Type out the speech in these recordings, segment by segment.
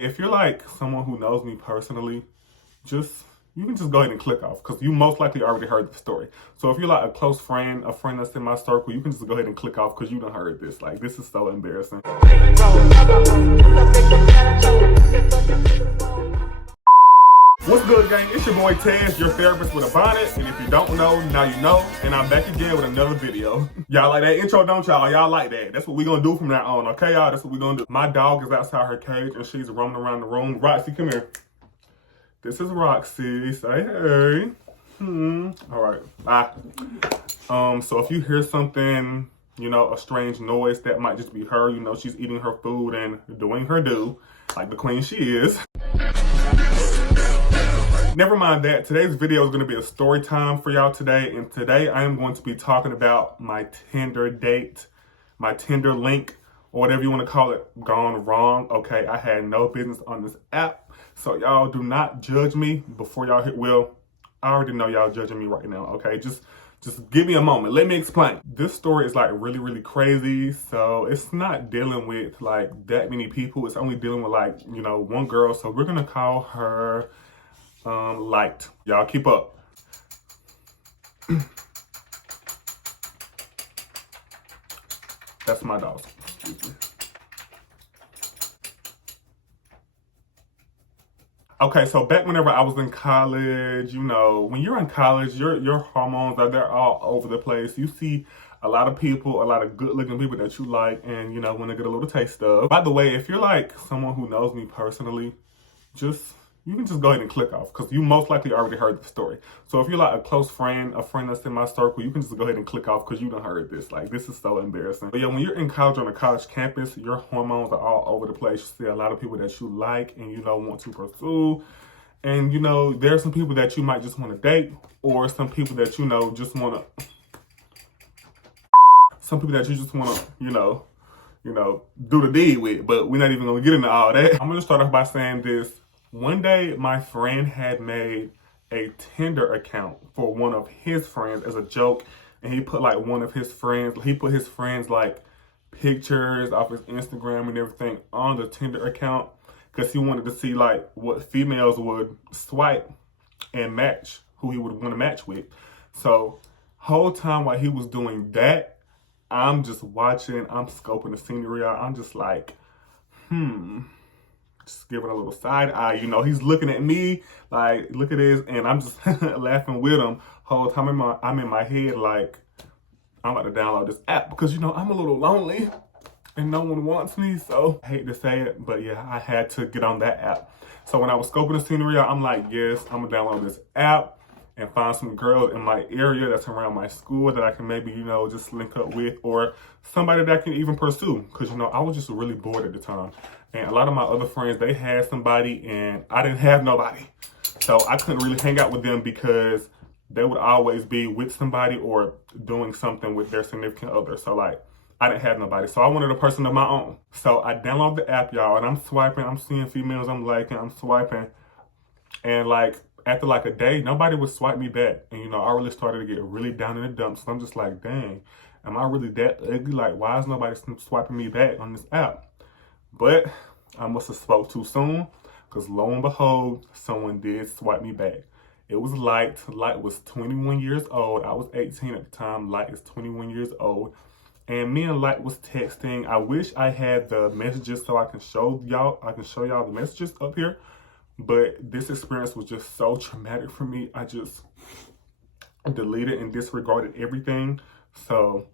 If you're like someone who knows me personally, you can just go ahead and click off because you most likely already heard the story. So if you're like a close friend, a friend that's in my circle, you can just go ahead and click off because you done heard this. Like, this is so embarrassing. What's good, gang? It's your boy Tez, your therapist with a bonnet. And if you don't know, now you know. And I'm back again with another video. Y'all like that intro, don't y'all? Y'all like that? That's what we gonna do from now on, okay, y'all? That's what we gonna do. My dog is outside her cage and she's roaming around the room. Roxy, come here. This is Roxy. Say hey. All right, bye. So if you hear something, a strange noise, that might just be her. She's eating her food and doing her due, like the queen she is. Never mind that. Today's video is going to be a story time for y'all today. And today I am going to be talking about my Tinder date, my Tinder link, or whatever you want to call it, gone wrong. Okay, I had no business on this app. So y'all do not judge me before y'all hit will. I already know y'all judging me right now. Okay, just give me a moment. Let me explain. This story is like really, really crazy. So it's not dealing with like that many people. It's only dealing with like, one girl. So we're going to call her Light. Y'all keep up. That's my dog. Excuse me. Okay, so back whenever I was in college, when you're in college, your hormones they're all over the place. You see a lot of people, a lot of good looking people that you like and want to get a little taste of. By the way, if you're like someone who knows me personally, you can just go ahead and click off because you most likely already heard the story. So if you're like a close friend, a friend that's in my circle, you can just go ahead and click off because you done heard this. Like, this is so embarrassing. But yeah, when you're in college on a college campus, your hormones are all over the place. You see a lot of people that you like and want to pursue. And there are some people that you might just want to date, or some people that just want to, some people that you just want to, do the deed with. But we're not even going to get into all that. I'm going to start off by saying this. One day, my friend had made a Tinder account for one of his friends as a joke. And he put like one of his friends, he put his friends like pictures off his Instagram and everything on the Tinder account. Because he wanted to see like what females would swipe and match, who he would want to match with. So whole time while he was doing that, I'm just watching, I'm scoping the scenery out. I'm just like, just giving a little side eye. He's looking at me like, look at this, and I'm just laughing with him. Whole time I'm in my head like, I'm about to download this app because I'm a little lonely and no one wants me. So I hate to say it, but yeah, I had to get on that app. So when I was scoping the scenery out, I'm like, yes, I'm gonna download this app and find some girls in my area that's around my school that I can maybe, just link up with, or somebody that I can even pursue. Because, I was just really bored at the time. And a lot of my other friends, they had somebody and I didn't have nobody. So I couldn't really hang out with them because they would always be with somebody or doing something with their significant other. So like, I didn't have nobody. So I wanted a person of my own. So I downloaded the app, y'all, and I'm swiping. I'm seeing females I'm liking. I'm swiping. And like, after like a day, nobody would swipe me back. And, I really started to get really down in the dumps. So I'm just like, dang, am I really that ugly? Like, why is nobody swiping me back on this app? But I must have spoke too soon because lo and behold, someone did swipe me back. It was Light. Light was 21 years old. I was 18 at the time. Light is 21 years old. And me and Light was texting. I wish I had the messages so I can show y'all the messages up here. But this experience was just so traumatic for me. I just deleted and disregarded everything. So,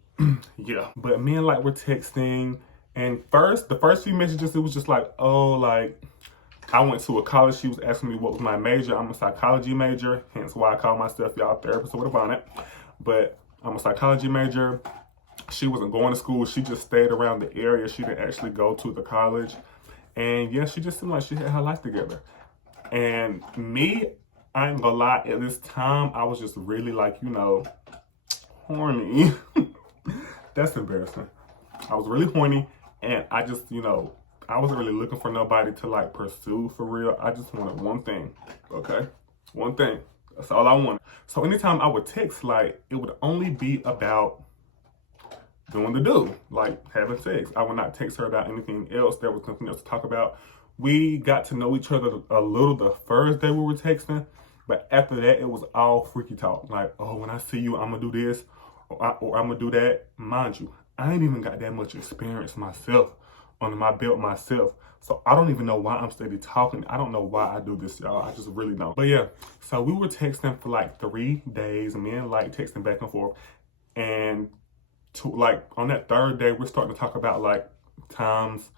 yeah. But me and Light were texting. And the first few messages, it was just like, oh, like, I went to a college. She was asking me what was my major. I'm a psychology major. Hence why I call myself y'all therapist with a bonnet. But I'm a psychology major. She wasn't going to school. She just stayed around the area. She didn't actually go to the college. And yeah, she just seemed like she had her life together. And me, I ain't gonna lie, at this time, I was just really like, horny. That's embarrassing. I was really horny, and I just, I wasn't really looking for nobody to like pursue for real. I just wanted one thing, okay? One thing. That's all I wanted. So anytime I would text, like, it would only be about doing the do, like having sex. I would not text her about anything else. There was nothing else to talk about. We got to know each other a little the first day we were texting, but after that, it was all freaky talk. Like, oh, when I see you, I'm gonna do this, or I'm gonna do that. Mind you, I ain't even got that much experience myself, under my belt myself. So I don't even know why I'm steady talking. I don't know why I do this, y'all. I just really don't. But yeah, so we were texting for like 3 days, me and like texting back and forth. And to like on that third day, we're starting to talk about like times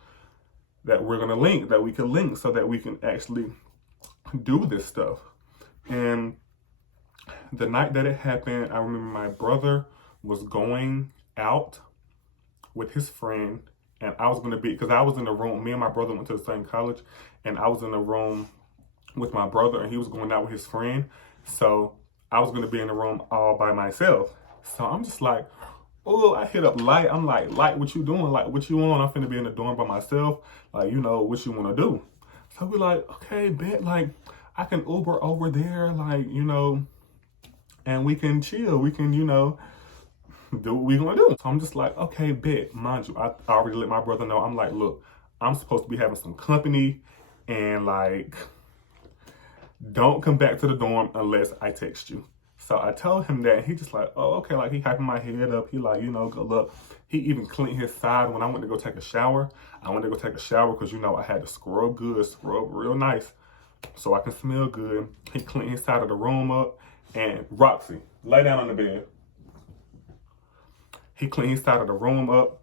that we're gonna link, that we can link so that we can actually do this stuff. And the night that it happened, I remember my brother was going out with his friend, and I was gonna be, because I was in the room, me and my brother went to the same college, and I was in the room with my brother, and he was going out with his friend. So I was gonna be in the room all by myself. So I'm just like, oh, I hit up Light. I'm like, Light, what you doing? Like, what you on? I'm finna be in the dorm by myself. Like, you know, what you wanna do? So we're like, okay, bet, like, I can Uber over there, like, you know, and we can chill. We can, you know, do what we gonna do. So I'm just like, okay, bet. Mind you, I already let my brother know. I'm like, look, I'm supposed to be having some company, and like, don't come back to the dorm unless I text you. So I told him that, and he just like, oh, okay, like he hyping my head up. He like, you know, good luck. He even cleaned his side when I went to go take a shower. I went to go take a shower because, you know, I had to scrub good, scrub real nice so I can smell good. He cleaned his side of the room up. And Roxy, lay down on the bed. He cleaned his side of the room up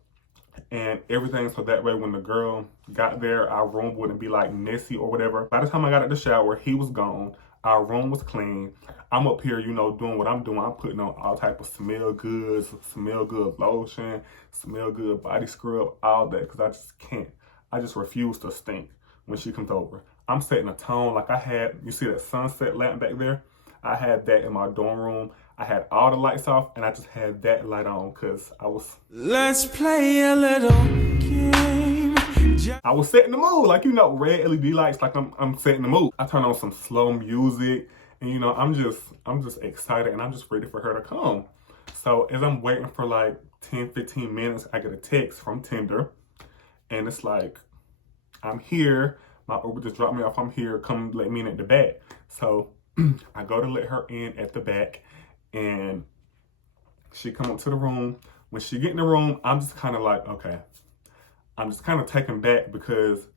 and everything, so that way when the girl got there, our room wouldn't be like messy or whatever. By the time I got out the shower, he was gone. Our room was clean. I'm up here, you know, doing what I'm doing. I'm putting on all type of smell good lotion, smell good body scrub, all that, because I just can't. I just refuse to stink when she comes over. I'm setting a tone like I had, you see that sunset lamp back there? I had that in my dorm room. I had all the lights off, and I just had that light on because I was... Let's play a little game. I was setting the mood, like, you know, red LED lights, like I'm setting the mood. I turn on some slow music, and you know, I'm just excited, and I'm just ready for her to come. So as I'm waiting for like 10, 15 minutes, I get a text from Tinder, and it's like, I'm here. My Uber just dropped me off. I'm here. Come let me in at the back. So I go to let her in at the back, and she come up to the room. When she get in the room, I'm just kind of like, okay. I'm just kind of taken back because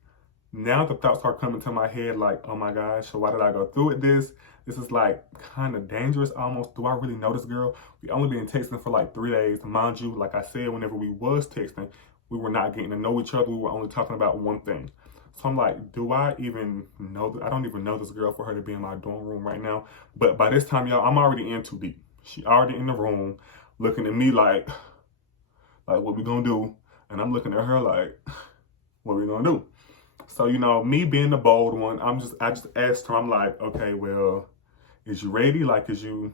now the thoughts are coming to my head like, oh my gosh, so why did I go through with this? This is like kind of dangerous almost. Do I really know this girl? We only been texting for like 3 days. Mind you, like I said, whenever we was texting, we were not getting to know each other. We were only talking about one thing. So I'm like, do I even know? I don't even know this girl for her to be in my dorm room right now. But by this time, y'all, I'm already in too deep. She already in the room looking at me like what we gonna do? And I'm looking at her like, what are we gonna do? So, you know, me being the bold one, I just asked her, I'm like, okay, well, is you ready? Like, is you,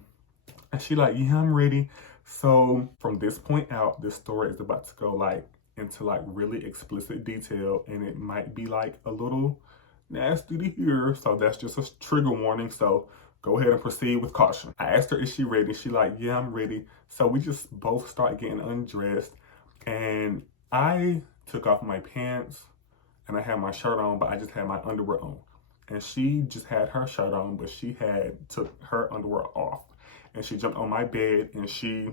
and she like, yeah, I'm ready. So from this point out, this story is about to go like into like really explicit detail, and it might be like a little nasty to hear. So that's just a trigger warning. So go ahead and proceed with caution. I asked her, is she ready? She like, yeah, I'm ready. So we just both start getting undressed, and I took off my pants and I had my shirt on, but I just had my underwear on. And she just had her shirt on, but she took her underwear off. And she jumped on my bed and she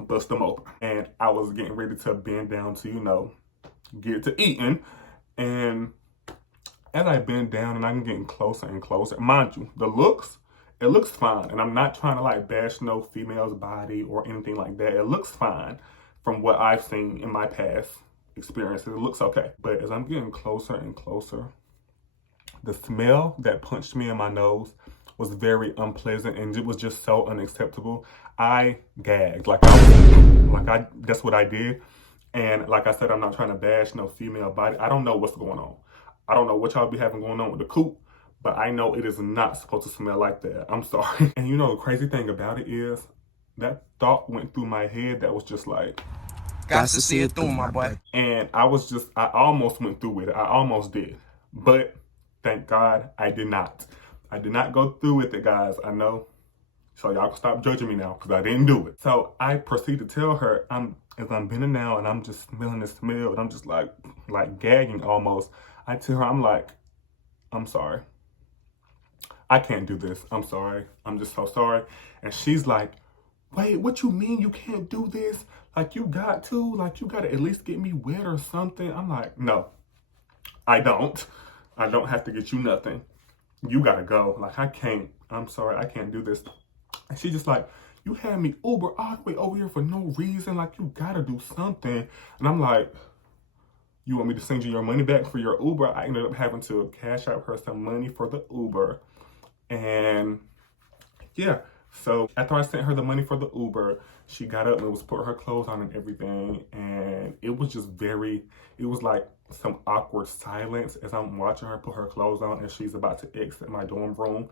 bust them open. And I was getting ready to bend down to, you know, get to eating. And as I bend down and I'm getting closer and closer, mind you, it looks fine. And I'm not trying to like bash no female's body or anything like that. It looks fine from what I've seen in my past experiences. It looks okay. But as I'm getting closer and closer, the smell that punched me in my nose was very unpleasant, and it was just so unacceptable. I gagged, that's what I did. And like I said, I'm not trying to bash no female body. I don't know what's going on. I don't know what y'all be having going on with the coop, but I know it is not supposed to smell like that. I'm sorry. And you know, the crazy thing about it is that thought went through my head that was just like, got to see it through, my boy. And I almost went through with it. I almost did. But thank God I did not. I did not go through with it, guys. I know So y'all can stop judging me now because I didn't do it. So I proceed to tell her, as I'm bending down and I'm just smelling the smell and I'm just like gagging almost. I tell her, I'm like, I'm sorry. I can't do this. I'm sorry. I'm just so sorry. And she's like, wait, what you mean you can't do this? Like you got to at least get me wet or something. I'm like, no, I don't. I don't have to get you nothing. You gotta go. Like I can't. I'm sorry. I can't do this. And she just like, you had me Uber all the way over here for no reason. Like, you gotta do something. And I'm like, you want me to send you your money back for your Uber? I ended up having to cash out her some money for the Uber. And yeah, so after I sent her the money for the Uber, she got up and was putting her clothes on and everything. And it was just it was like some awkward silence as I'm watching her put her clothes on and she's about to exit my dorm room.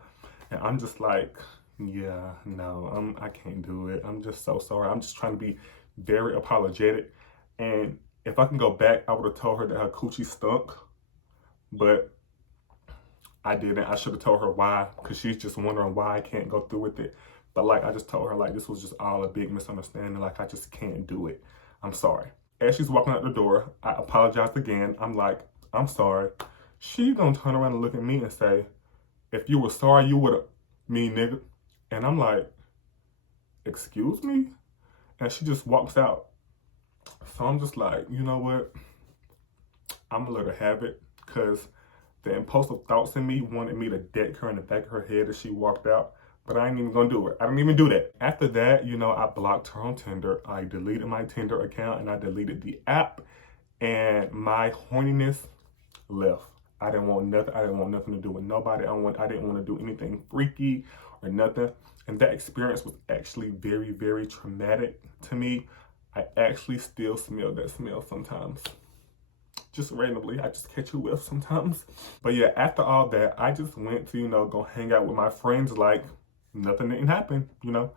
And I'm just like, yeah, no, I can't do it. I'm just so sorry. I'm just trying to be very apologetic. And if I can go back, I would have told her that her coochie stunk. But I didn't. I should have told her why, because she's just wondering why I can't go through with it. But like, I just told her, like, this was just all a big misunderstanding. Like, I just can't do it. I'm sorry. As she's walking out the door, I apologized again. I'm like, I'm sorry. She's gonna turn around and look at me and say, if you were sorry, you would have, me nigga. And I'm like, excuse me? And she just walks out. So I'm just like, you know what? I'm gonna let her have it, because the impulsive thoughts in me wanted me to deck her in the back of her head as she walked out. But I ain't even gonna do it. I didn't even do that. After that, you know, I blocked her on Tinder. I deleted my Tinder account and I deleted the app. And my horniness left. I didn't want nothing to do with nobody. I didn't want to do anything freaky or nothing. And that experience was actually very, very traumatic to me. I actually still smell that smell sometimes. Just randomly, I just catch a whiff sometimes. But yeah, after all that, I just went to, you know, go hang out with my friends like nothing didn't happen, you know.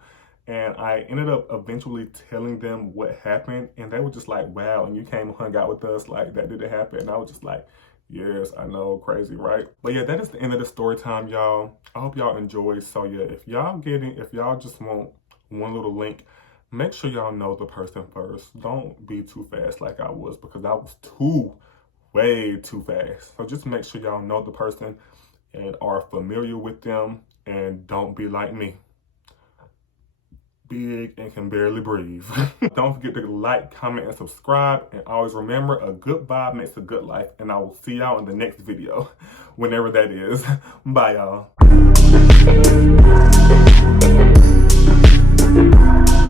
And I ended up eventually telling them what happened. And they were just like, wow, and you came and hung out with us, like that didn't happen. And I was just like, yes, I know, crazy, right? But yeah, that is the end of the story time, y'all. I hope y'all enjoyed. So yeah, if y'all just want one little link, make sure y'all know the person first. Don't be too fast like I was, because I was way too fast. So just make sure y'all know the person and are familiar with them, and don't be like me. Big and can barely breathe. Don't forget to like, comment, and subscribe. And always remember, a good vibe makes a good life. And I will see y'all in the next video, whenever that is. Bye, y'all.